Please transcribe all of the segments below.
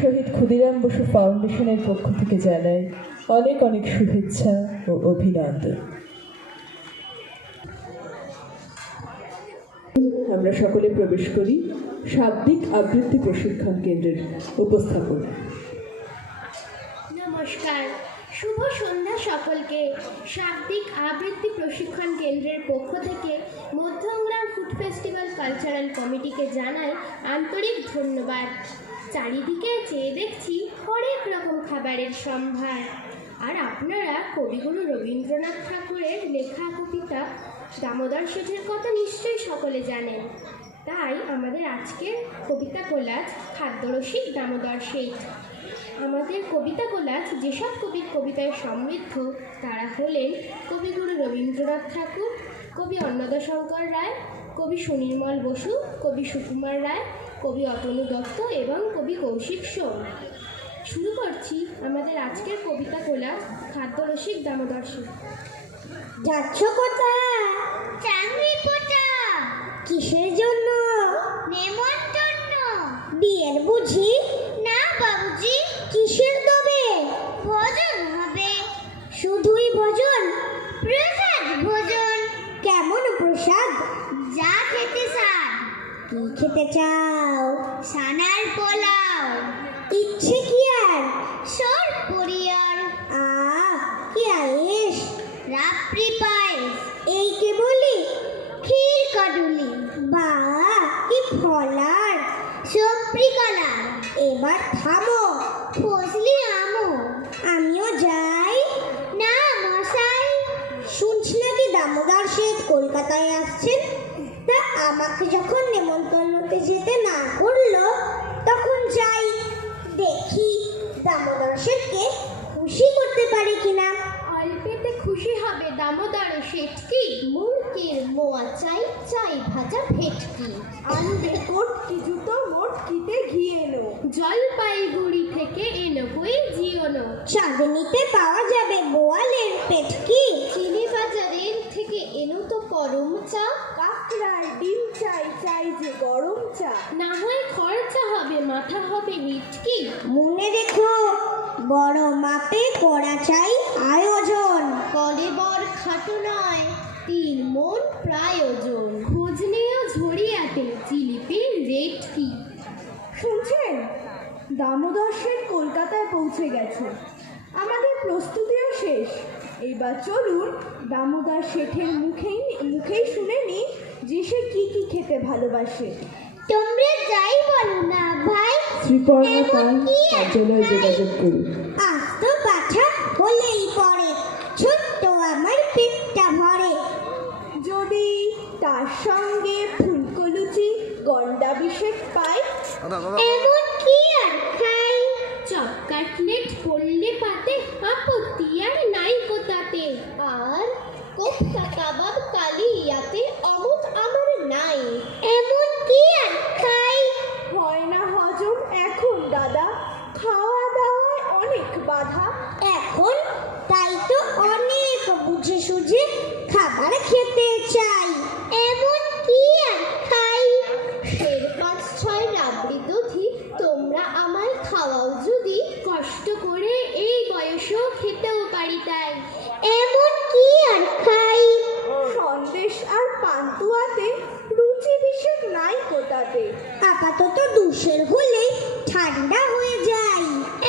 শহীদ ক্ষুদিরাম বসু ফাউন্ডেশনের পক্ষ থেকে জানাই অনেক অনেক শুভেচ্ছা ও অভিনন্দন। আমরা সকলে প্রবেশ করি শাব্দিক আবৃত্তি প্রশিক্ষণ কেন্দ্রের উপস্থাপন। নমস্কার। শুভ সন্ধ্যা সকলকে। শাব্দিক আবৃত্তি প্রশিক্ষণ কেন্দ্রের পক্ষ থেকে মধ্যমগ্রাম ফুড ফেস্টিভ্যাল কালচারাল কমিটিকে জানাই আন্তরিক ধন্যবাদ। চারিদিকে চেয়ে দেখছি হরেক রকম খাবারের সম্ভার। আর আপনারা কবিগুরু রবীন্দ্রনাথ ঠাকুরের লেখা কবিতা দামোদর শেঠের কথা নিশ্চয়ই সকলে জানেন। তাই আমাদের আজকের কবিতা কোলাজ খাদ্যরসিক দামোদর শেঠ আমাদের কবিতা কোলাজ যেসব কবির কবিতায় সমৃদ্ধ, তারা হলেন কবিগুরু রবীন্দ্রনাথ ঠাকুর, কবি অন্নদাশঙ্কর রায় কবি সুনির্মল বসু কবি সুকুমার রায় কবি অতনু দত্ত এবং কবি কৌশিক সোম। শুরু করছি আমাদের আজকের কবিতা কোলা খাদ্যরসিক দামোদর দামোদর্শী যাচ্ছ কোথায়? চাকরি কিসের জন্য নেমন্তন্ন বিয়ের বুঝি না বাবুজি কিসের তবে ভোজন হবে শুধুই ভোজন প্রসাদ ভোজন কেমন প্রসাদ যা খেতে চান কি খেতে চাও? সানার পোলাও। ইচ্ছে কি আর? সর পরিয়ার আ কি আয়েস রাত্রি পায়েস। এই কে বলি? ক্ষীর কাটুলি বা কি ফলার। সপ্রি কলা এবার থামো ফসলি আমো আমিও যাই না মশাই শুনছি নাকি দামোদর শেঠ কলকাতায় আসছেন তা আমাকে যখন নেমন্তন্নতে যেতে না করল তখন যাই দেখি দামোদর শেঠকে খুশি করতে পারে কিনা। অল্পেতে খুশি হবে দামোদর শেঠকি মুরগির মোয়া চাই চাই ভাজা ভেটকি। আনবে কোটকি জুতো মোটকিতে ঘিয়ে এলো জলপাইগুড়ি থেকে এলো কই জিওনো। চাঁদনিতে পাওয়া যাবে বোয়ালের পেটকি। চিনি থেকে এনো তো করম চা। কাকড়ার ডিম চাই চাই যে গরম চা। না হয় খরচা হবে মাথা হবে হিটকি মনে রেখো বড় মাপে করা চাই আয়োজন। কলে বর খাটো নয় তিন মন প্রায়োজন। খোঁজ নিয়েও ঝরিয়াতে জিলিপির রেট কি? শুনছেন? দামোদর শেঠ কলকাতায় পৌঁছে গেছে। আমাদের প্রস্তুতিও শেষ। এবার চলুন দামোদর শেঠের মুখেই মুখেই শুনে নি যে সে কি কি খেতে ভালোবাসে। তোমরা যাই বলো না ভাই শ্রীপর্ণা পাল কার্যালয়ে যোগাযোগ করুন। আস্ত পাঠা হলেই পড়ে ছোট্ট আমার পেটটা ভরে। যদি তার সঙ্গে ফুলকলুচি গন্ডা বিশেষ পাই। এমন কাটলেট পড়লে পাতে আপত্তি আর নাই কোথাতে আর কোফতা কাবাব কালিয়াতে অমুক আমার নাই। এমন কি আর খাই? হয় না হজম এখন দাদা। খাওয়া দাওয়ায় অনেক বাধা। এখন তাই তো অনেক বুঝে সুঝে খাবার খেতে চাই। কোটাতে আপাতত দুশের হলে ঠান্ডা হয়ে যায়।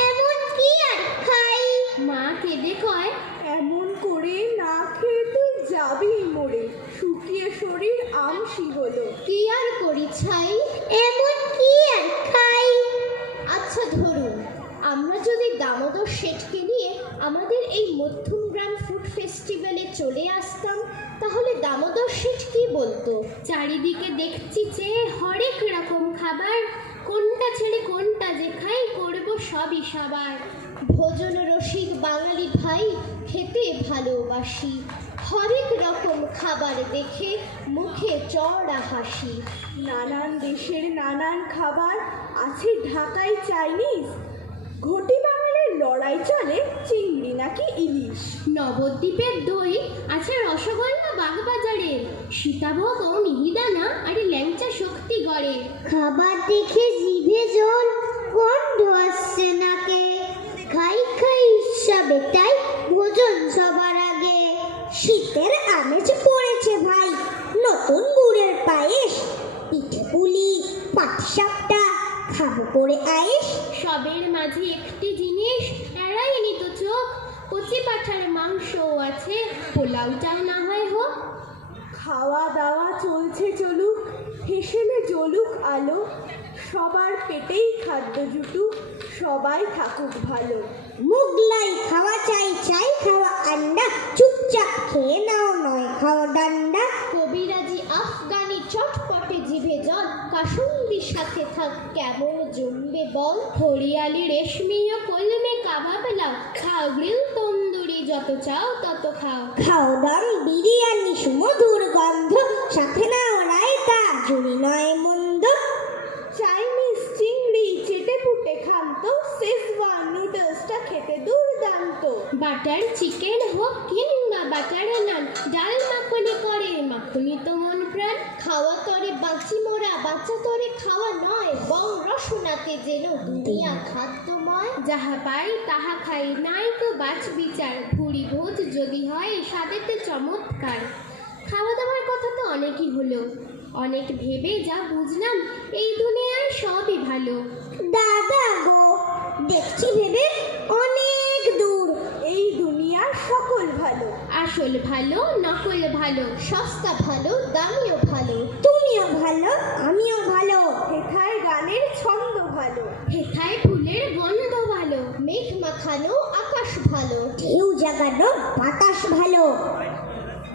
এমন কি আর খাই? মা কেঁদে কয় এমন করে না খেয়ে তুই যাবি মরে। শুকিয়ে শরীর আমসি হলো। কি আর করি ছাই? এমন কি আর খাই? আচ্ছা ধরুন আমরা যদি দামোদর শেঠকে নিয়ে আমাদের এই মধ্যমগ্রাম ফুড ফেস্টিভ্যালে চলে আসতাম, তাহলে দামোদর শেঠ কি বলতো? চারিদিকে দেখছি যে হরেক রকম খাবার, কোনটা ছেড়ে কোনটা যে খাই, করব সবই সবার। ভোজন রসিক বাঙালি ভাই, খেতে ভালোবাসি। হরেক রকম খাবার দেখে মুখে চড়া হাসি। নানান দেশের নানান খাবার আছে ঢাকায় চাইনিজ? ঘটি নাকি ইলিশ? নবদ্বীপের দই আছে রসগোল্লা বাগবাজারে সীতাভোগ ও মিহিদানা আর ল্যাংচা শক্তি গড়ে খাবার দেখে জিভে জল গন্ধ আসছে নাকে। খাই খাই হিসাবে তাই ভোজন সবার আগে। শীতের আমেজ পড়েছে ভাই নতুন গুড়ের পায়েস। পিঠে পুলি পাটি সাপটা খাব করে আয়েস। সবের মাঝে একটি কচি পাঠার মাংসও আছে পোলাওটাও না হয় হোক। খাওয়া দাওয়া চলছে চলুক হেসেলে জ্বলুক আলো সবার পেটেই খাদ্য জুটুক সবাই থাকুক ভালো। মুগলাই খাওয়া চাই চাই খাওয়া আন্ডা চুপচাপ খেয়ে নাও নয় খাওয়া ডান্ডা। কবিরাজি আফগানি চটপটে জিভে জল। কাসুন্দির সাথে থাক কেমন জমবে বল। হরিয়ালি রেশমিও কলমে কাবাব লাও খাও গ্রিল তন্দুরি যত চাও তত খাও। খাও দাম বিরিয়ানি সুমধুর গন্ধ। সাথে নাও রায়তা জুড়ি নয় মন্দ। চাইনিজ চিংড়ি চেটে পুটে খান তো শেজওয়ান নুডলসটা খেতে দুর্দান্ত। বাটার চিকেন হোক কিংবা বাটার নান ডাল মাখনি করে মাখনি তো মন প্রাণ খাওয়া তরে বাঁচি মোরা বাচ্চা তরে খাওয়া নয়, বং রসনাতে যেন দুনিয়া খাদ্যময়। যাহা পাই তাহা খাই, নাই তো বাছ বিচার, ভুড়ি ভোজ যদি হয় স্বাদেতে চমৎকার। খাওয়া দাওয়ার কথা তো অনেকই হলো, অনেক ভেবে যা বুঝলাম, এই দুনিয়ায় সবই ভালো দাদা গো দেখছি ভেবে অনেক দূর এই দুনিয়ার সকল ভালো আসল ভালো নকল ভালো সস্তা ভালো দামিও ভালো। তুমিও ভালো আমিও ভালো হেথায় গানের ছন্দ ভালো। হেথায় ফুলের গন্ধ ভালো মেঘ মাখানো আকাশ ভালো। ঢেউ জাগানো বাতাস ভালো।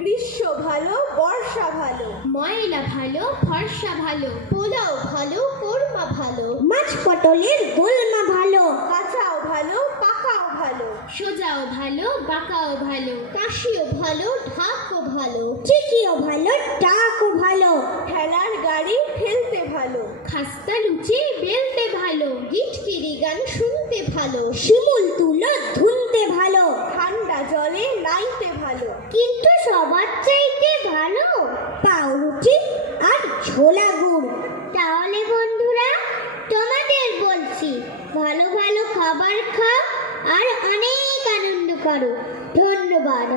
গ্রীষ্ম ভালো বর্ষা ভালো। ময়লা ভালো ফর্সা ভালো পোলাও ভালো কোরমা ভালো। মাছ পটলের গোলমা ভালো। কাঁচাও ভালো পাকাও ভালো। সোজাও ভালো বাঁকাও ভালো। কাশিও ভালো ঢাকও ভালো। চিকিও ভালো টাকও ভালো। ঠেলার গাড়ি ঠেলতে ভালো। খাস্তা লুচি বেলতে ভালো। গিটকিরি গান শুনতে ভালো। শিমুল তুলো ধুনতে ভালো। ঠান্ডা জলে নাইতে ভালো। কিন্তু সবার চাইতে ভালো পাউরুটি আর ছোলা গুড়। তাহলে বন্ধুরা তোমাদের বলছি ভালো ভালো খাবার খাও আর অনেক আনন্দ করো। ধন্যবাদ।